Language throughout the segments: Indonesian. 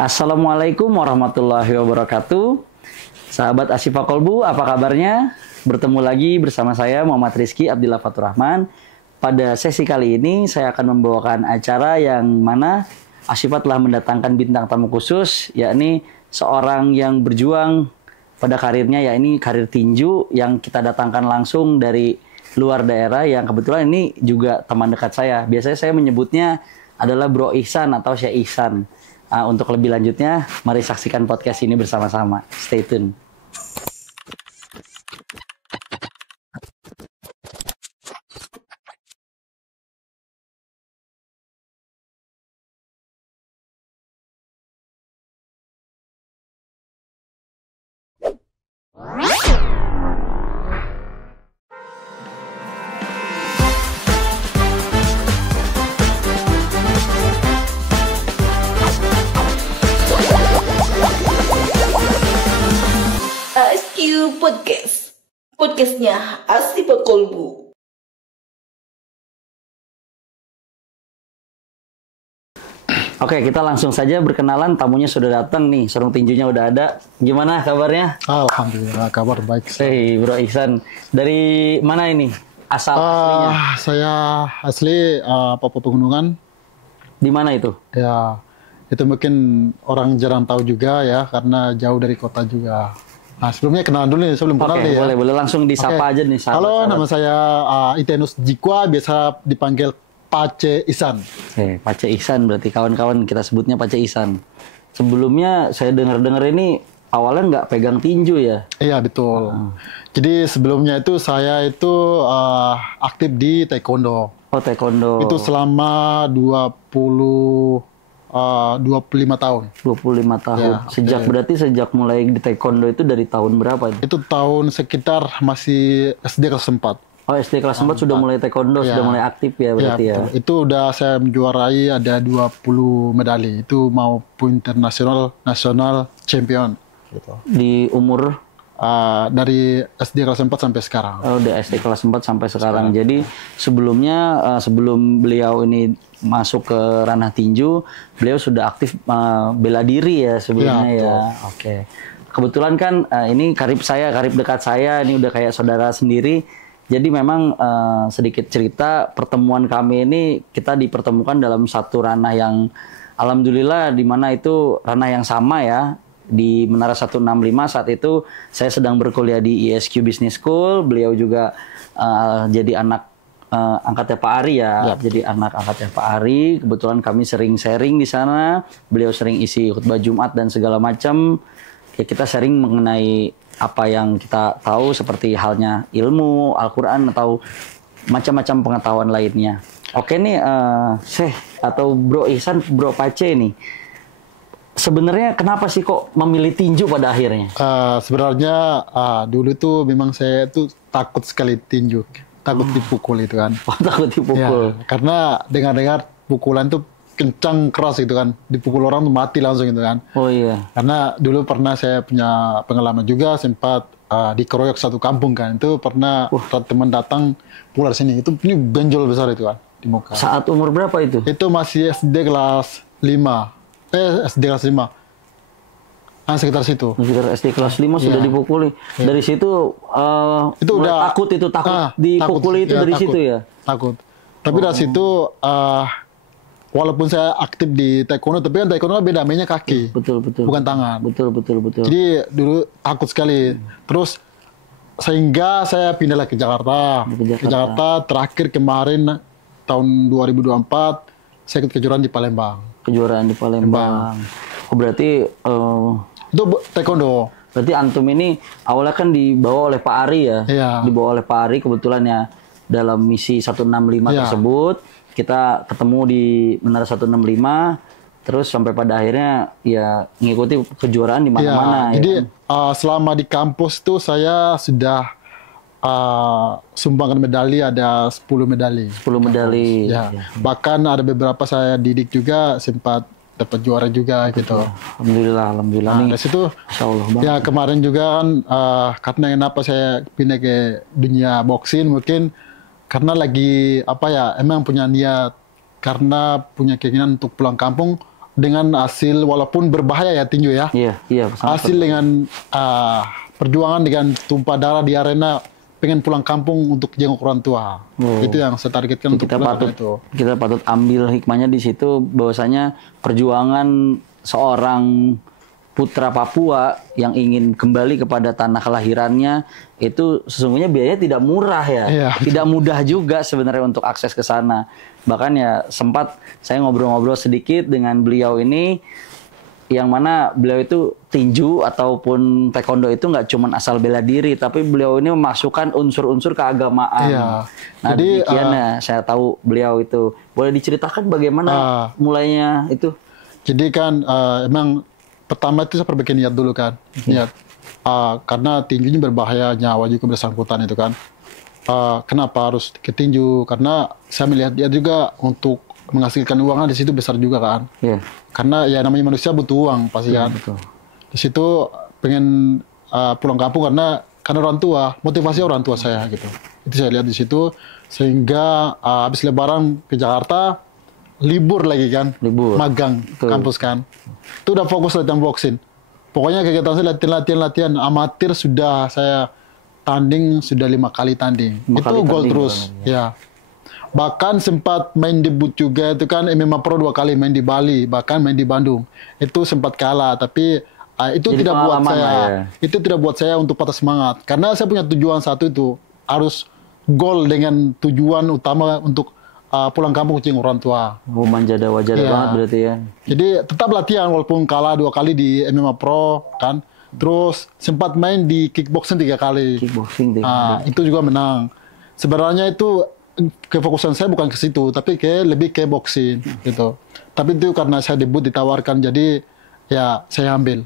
Assalamualaikum warahmatullahi wabarakatuh. Sahabat Asyifa Kolbu, apa kabarnya? Bertemu lagi bersama saya Muhammad Rizky Abdillah Fatur Rahman. Pada sesi kali ini saya akan membawakan acara yang mana Asyifa telah mendatangkan bintang tamu khusus, yakni seorang yang berjuang pada karirnya, yakni karir tinju yang kita datangkan langsung dari luar daerah, yang kebetulan ini juga teman dekat saya. Biasanya saya menyebutnya adalah Bro Ihsan atau Syekh Ihsan. Untuk lebih lanjutnya, mari saksikan podcast ini bersama-sama. Stay tune. Podcast. Podcastnya Asyifa Kolbu. Oke, kita langsung saja berkenalan. Tamunya sudah datang nih, sarung tinjunya udah ada. Gimana kabarnya? Alhamdulillah, kabar baik. Hey, Bro Ihsan. Dari mana ini? Asal aslinya? Saya asli Papua Pegunungan. Di mana itu? Ya, itu mungkin orang jarang tahu juga ya, karena jauh dari kota juga. Nah, sebelumnya kenalan dulu nih, sebelum kenal nih ya. Boleh langsung disapa aja nih. Halo, nama saya Itenus Jikwa, biasa dipanggil Pace Ihsan. Oke, Pace Ihsan berarti kawan-kawan kita sebutnya Pace Ihsan. Sebelumnya saya dengar-dengar ini awalnya nggak pegang tinju ya? Iya, betul. Jadi sebelumnya itu saya itu aktif di taekwondo. Oh, taekwondo. Itu selama 25 tahun. 25 tahun. Ya, Berarti sejak mulai di taekwondo itu dari tahun berapa itu? Itu tahun sekitar masih SD kelas 4. Oh, SD kelas 4 sudah mulai taekwondo, sudah mulai aktif ya berarti ya? Betul. Itu udah saya menjuarai ada 20 medali. Itu maupun internasional, nasional, champion. Gitu. Di umur? Dari SD kelas 4 sampai sekarang. Oh, udah SD kelas 4 sampai sekarang. Jadi sebelumnya, sebelum beliau ini masuk ke ranah tinju, beliau sudah aktif bela diri ya sebelumnya ya. Oke. Kebetulan kan ini karib dekat saya, ini udah kayak saudara sendiri. Jadi memang sedikit cerita pertemuan kami ini, kita dipertemukan dalam satu ranah yang alhamdulillah di mana itu ranah yang sama ya. Di Menara 165 saat itu saya sedang berkuliah di ISQ Business School. Beliau juga jadi anak angkatnya Pak Ari ya. Jadi anak angkatnya Pak Ari. Kebetulan kami sering sharing di sana. Beliau sering isi khutbah Jumat dan segala macam. Ya, kita sharing mengenai apa yang kita tahu seperti halnya ilmu, Al-Quran atau macam-macam pengetahuan lainnya. Oke nih, Syekh atau Bro Ihsan, Bro Pace nih. Sebenarnya kenapa sih kok memilih tinju pada akhirnya? Sebenarnya dulu tuh memang saya tuh takut sekali tinju. Takut dipukul itu kan. Oh, takut dipukul. Ya, karena dengar-dengar pukulan tuh kencang keras gitu kan. Dipukul orang tuh mati langsung gitu kan. Oh iya. Karena dulu pernah saya punya pengalaman juga sempat dikeroyok satu kampung kan. Itu pernah teman datang pulang sini. Itu ini benjol besar itu kan di muka. Saat umur berapa itu? Itu masih SD kelas 5. SD kelas 5. Sekitar situ. Sekitar SD kelas 5 sudah dipukuli. Dari situ itu udah takut dipukuli itu dari takut, situ ya? Takut. Tapi dari situ walaupun saya aktif di taekwondo, tapi kan taekwondo beda, mainnya kaki. Betul. Bukan tangan. Betul. Jadi dulu takut sekali. Terus sehingga saya pindah lagi ke Jakarta. Ke Jakarta terakhir kemarin tahun 2024 saya ikut kejuaraan di Palembang. Kejuaraan di Palembang. Oh, berarti itu taekwondo. Berarti antum ini awalnya kan dibawa oleh Pak Ari ya? Iya. Dibawa oleh Pak Ari kebetulan ya dalam misi 165 tersebut. Kita ketemu di Menara 165, terus sampai pada akhirnya ya ngikuti kejuaraan di mana-mana. Jadi selama di kampus tuh saya sudah sumbangkan medali ada 10 medali. 10 medali. Ya. Bahkan ada beberapa saya didik juga sempat dapat juara juga gitu. Alhamdulillah nih. Dari situ, Masya Allah banget. ya kemarin juga kan karena kenapa saya pindah ke dunia boxing mungkin karena lagi emang punya niat, karena punya keinginan untuk pulang kampung dengan hasil walaupun berbahaya ya tinju ya. Iya, iya. Hasil dengan perjuangan dengan tumpah darah di arena, pengen pulang kampung untuk jenguk orang tua. Itu yang saya targetkan untuk kita patut ambil hikmahnya di situ, bahwasanya perjuangan seorang putra Papua yang ingin kembali kepada tanah kelahirannya itu sesungguhnya biayanya tidak murah ya. Iya. Tidak mudah juga sebenarnya untuk akses ke sana. Bahkan ya sempat saya ngobrol-ngobrol sedikit dengan beliau ini, yang mana beliau itu tinju ataupun taekwondo itu nggak cuma asal bela diri, tapi beliau ini memasukkan unsur-unsur keagamaan. Iya. Nah, Jadi demikian ya saya tahu beliau itu. Boleh diceritakan bagaimana mulainya itu? Jadi kan emang pertama itu saya perbaiki niat dulu kan. Niat. Karena tinju ini berbahaya, nyawa juga bersangkutan itu kan. Kenapa harus ke tinju? Karena saya melihat dia juga untuk menghasilkan uangnya di situ besar juga kan. Yeah. Karena ya namanya manusia butuh uang pasti kan. Betul. Di situ pengen pulang kampung karena orang tua, motivasi orang tua saya gitu. Itu saya lihat di situ, sehingga habis Lebaran ke Jakarta, libur lagi kan, magang kampus kan. Itu udah fokus latihan boxing. Pokoknya kegiatan saya latihan amatir sudah saya tanding sudah 5 kali tanding. Itu gol terus ya. Bahkan sempat main debut juga itu kan MMA Pro 2 kali, main di Bali, bahkan main di Bandung. Itu sempat kalah, tapi itu jadi tidak buat saya. Ya. Itu tidak buat saya untuk patah semangat. Karena saya punya tujuan satu itu, harus gol dengan tujuan utama untuk pulang kampung kucing orang tua. Manjada wajada banget berarti ya. Jadi tetap latihan walaupun kalah 2 kali di MMA Pro kan. Terus sempat main di kickboxing 3 kali. Kickboxing 3 kali. Itu juga menang. Sebenarnya itu kefokusan saya bukan ke situ, tapi lebih ke boxing gitu. Tapi itu karena saya debut ditawarkan, jadi ya saya ambil.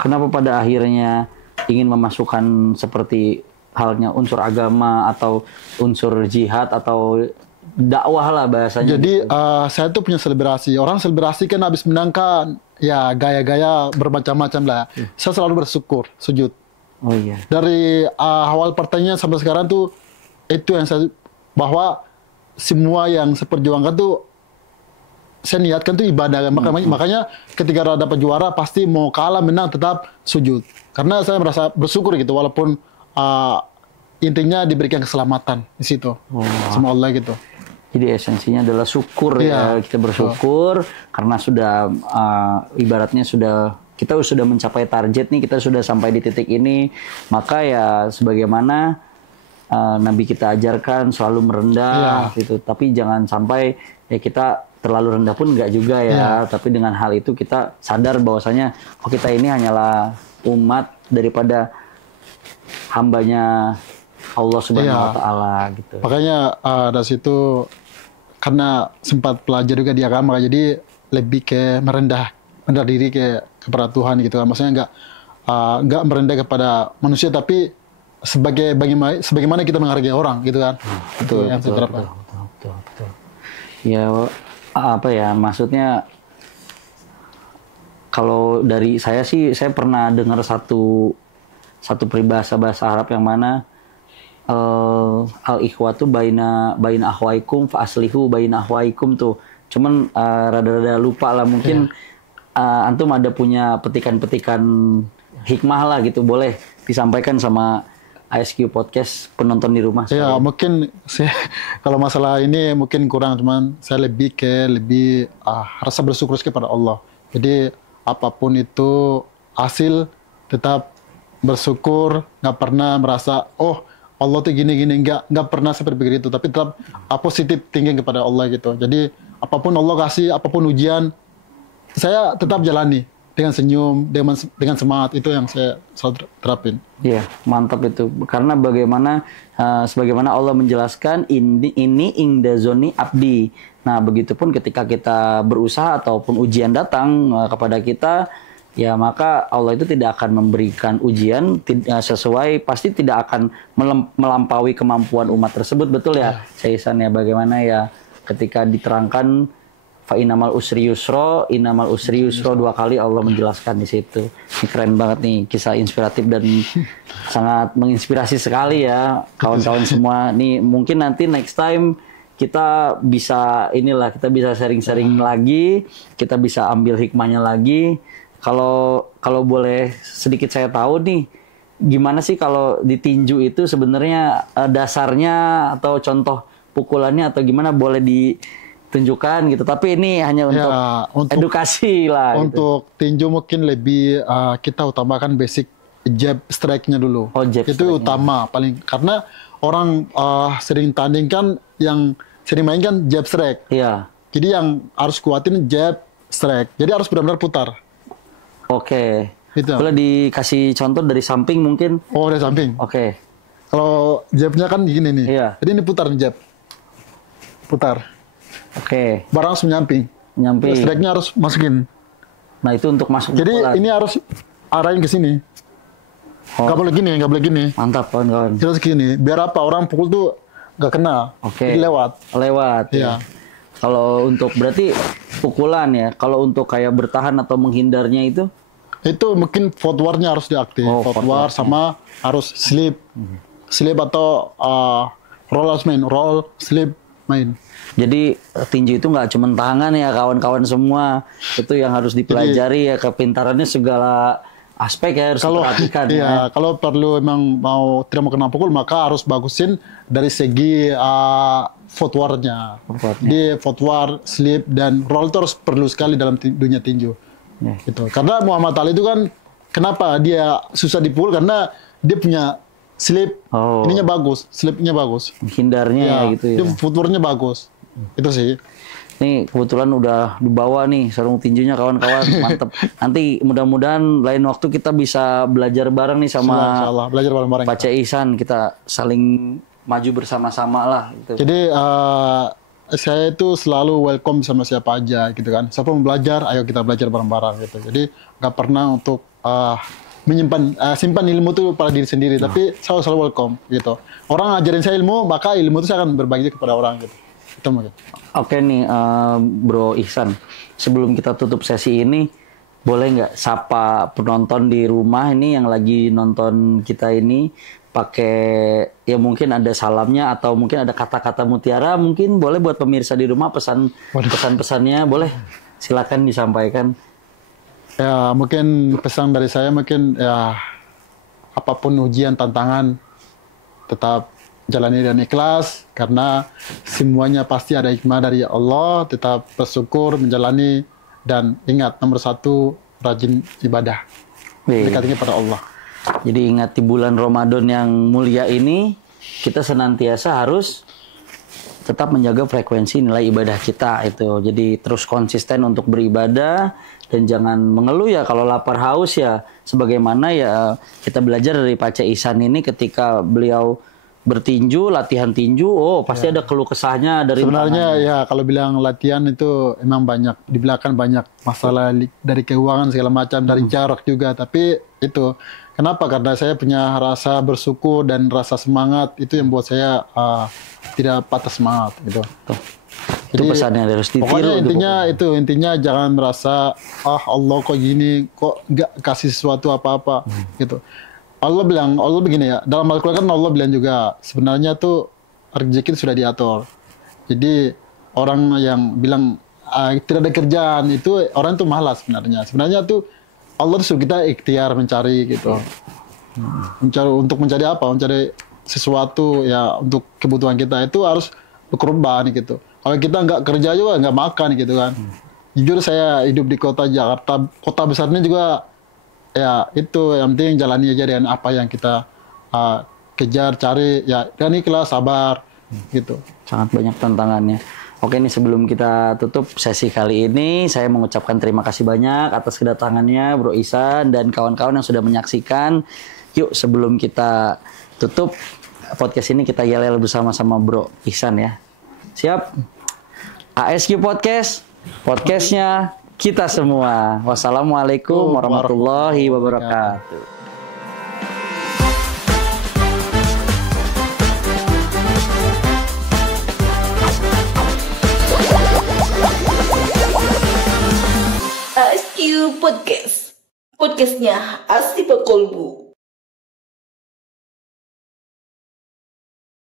Kenapa pada akhirnya ingin memasukkan seperti halnya unsur agama atau unsur jihad atau dakwah lah bahasanya? Jadi saya tuh punya selebrasi. Orang selebrasi kan habis menang kan, ya gaya-gaya bermacam-macam lah. Saya selalu bersyukur, sujud. Oh iya. Dari awal pertanyaan sampai sekarang tuh itu yang saya, bahwa semua yang saya perjuangkan tuh saya niatkan tuh ibadah. Makanya ketika dapat juara pasti mau kalah menang tetap sujud. Karena saya merasa bersyukur gitu, walaupun intinya diberikan keselamatan di situ sama Allah gitu. Jadi esensinya adalah syukur ya. Kita bersyukur karena sudah ibaratnya kita sudah mencapai target nih, kita sudah sampai di titik ini. Maka ya sebagaimana Nabi kita ajarkan selalu merendah gitu, tapi jangan sampai ya kita terlalu rendah pun enggak juga ya. Tapi dengan hal itu kita sadar bahwasanya kita ini hanyalah umat daripada hambanya Allah Subhanahu Wa Taala gitu. Makanya dari situ karena sempat belajar juga di agama, jadi lebih ke merendah diri kepada Tuhan gitu kan. Maksudnya enggak merendah kepada manusia, tapi sebagaimana kita menghargai orang gitu kan. Betul. Ya apa ya, maksudnya kalau dari saya sih, saya pernah dengar satu peribahasa bahasa Arab yang mana al-ikhwatu baina akhwaikum fa aslihu baina akhwaikum tuh. Cuman rada-rada lupa lah, mungkin antum ada punya petikan-petikan hikmah lah gitu, boleh disampaikan sama ISQ Podcast penonton di rumah. Ya mungkin kalau masalah ini mungkin kurang, cuman saya lebih rasa bersyukur kepada Allah. Jadi apapun itu hasil tetap bersyukur, nggak pernah merasa Allah tuh gini nggak pernah saya berpikir itu, tapi tetap positif thinking kepada Allah gitu. Jadi apapun Allah kasih, apapun ujian, saya tetap jalani dengan senyum, dengan semangat. Itu yang saya selalu terapin. Iya, mantap itu. Karena sebagaimana Allah menjelaskan, ini ingda zoni abdi. Nah, begitupun ketika kita berusaha ataupun ujian datang kepada kita, ya maka Allah itu tidak akan memberikan ujian pasti tidak akan melampaui kemampuan umat tersebut. Betul ya, Syekh Ihsan ya, bagaimana ya ketika diterangkan fa innamal usri yusra, innamal usri yusra 2 kali Allah menjelaskan di situ. Ini keren banget nih, kisah inspiratif dan sangat menginspirasi sekali ya kawan-kawan semua. Nih mungkin nanti next time kita bisa kita bisa sharing-sharing lagi, kita bisa ambil hikmahnya lagi. Kalau boleh sedikit saya tahu nih, gimana sih kalau di tinju itu sebenarnya dasarnya atau contoh pukulannya atau gimana, boleh ditunjukkan gitu. Tapi ini hanya untuk edukasi lah. Untuk tinju mungkin lebih kita utamakan basic jab strike-nya dulu. Jab itu strike-nya utama paling, karena orang sering tanding kan, yang sering main kan jab strike. Iya. Jadi yang harus kuatin jab strike. Jadi harus benar-benar putar. Oke. Gitu. Boleh dikasih contoh dari samping mungkin? Dari samping. Oke. Kalau jabnya kan gini nih. Iya. Jadi ini putar nih jab. Putar. Oke. Barang harus menyamping. Strike-nya harus masukin. Nah, itu untuk masuk Jadi pukulan. ini harus arahin ke sini. Nggak boleh gini, nggak boleh gini. Mantap kawan-kawan. Terus gini, biar apa, orang pukul tuh nggak kena. Oke. Jadi lewat. Ya. Kalau untuk berarti pukulan ya. Kalau untuk kayak bertahan atau menghindarnya itu mungkin footwork-nya harus diaktif. Footwork sama harus slip. Slip atau roll harus main. Roll, slip, main. Jadi tinju itu nggak cuma tangan ya kawan-kawan semua. Itu yang harus dipelajari ya, kepintarannya segala aspek ya harus diperhatikan. Iya, kalau perlu emang tidak mau kena pukul, maka harus bagusin dari segi footwork-nya. Jadi footwork, slip, dan roll itu harus perlu sekali dalam dunia tinju. Gitu. Karena Muhammad Ali itu kan, kenapa dia susah dipukul, karena dia punya slip, ininya bagus, slipnya bagus. Hindarnya gitu ya. Dia footwork-nya bagus. Itu sih. Nih kebetulan udah dibawa nih sarung tinjunya kawan-kawan, mantep. Nanti mudah-mudahan lain waktu kita bisa belajar bareng nih sama belajar bareng-bareng. Pak Ihsan, kita saling maju bersama-sama lah. Gitu. Jadi saya itu selalu welcome sama siapa aja gitu kan. Siapa mau belajar, ayo kita belajar bareng-bareng gitu. Jadi nggak pernah untuk simpan ilmu tuh pada diri sendiri, tapi saya selalu welcome gitu. Orang ngajarin saya ilmu, maka ilmu itu saya akan berbagi kepada orang gitu. Itu mungkin. Oke nih Bro Ihsan, sebelum kita tutup sesi ini, boleh nggak sapa penonton di rumah ini yang lagi nonton kita ini, pakai ya mungkin ada salamnya atau mungkin ada kata-kata mutiara, mungkin boleh buat pemirsa di rumah, pesan-pesannya boleh silakan disampaikan. Ya mungkin pesan dari saya mungkin ya, apapun ujian tantangan tetap jalani dan ikhlas, karena semuanya pasti ada hikmah dari Allah. Tetap bersyukur, menjalani, dan ingat nomor 1, rajin ibadah, dekatnya pada Allah. Jadi ingat di bulan Ramadan yang mulia ini, kita senantiasa harus tetap menjaga frekuensi nilai ibadah kita itu. Jadi terus konsisten untuk beribadah dan jangan mengeluh ya kalau lapar haus ya. Sebagaimana ya kita belajar dari Pak Ihsan ini ketika beliau bertinju, latihan tinju, pasti ada keluh kesahnya dari sebenarnya ya. Kalau bilang latihan itu emang banyak, di belakang banyak masalah dari keuangan segala macam, dari jarak juga. Tapi itu kenapa? Karena saya punya rasa bersyukur dan rasa semangat, itu yang buat saya tidak patah semangat gitu. Itu pesannya harus ditiru. Pokoknya intinya jangan merasa Allah kok gini, kok nggak kasih sesuatu apa-apa gitu. Allah begini ya, dalam Al-Quran kan Allah bilang juga, sebenarnya tuh rezeki sudah diatur. Jadi orang yang bilang tidak ada kerjaan, itu orang tuh malas sebenarnya. Sebenarnya tuh Allah tuh suruh kita ikhtiar mencari gitu. Untuk mencari apa? Mencari sesuatu ya untuk kebutuhan kita, itu harus berkorban gitu. Kalau kita nggak kerja juga nggak makan gitu kan. Jujur saya hidup di kota Jakarta, kota besarnya juga ya itu yang penting jalani aja dengan apa yang kita kejar, cari ya, dan ikhlas, sabar gitu. Sangat banyak tantangannya. Oke nih, sebelum kita tutup sesi kali ini, saya mengucapkan terima kasih banyak atas kedatangannya Bro Ihsan dan kawan-kawan yang sudah menyaksikan. Yuk sebelum kita tutup podcast ini, kita yel-yel bersama-sama Bro Ihsan ya. Siap? ASQ Podcast, podcastnya kita semua. Wassalamualaikum warahmatullahi wabarakatuh. ASQ Podcast, podcastnya Asli Pak Kolbu.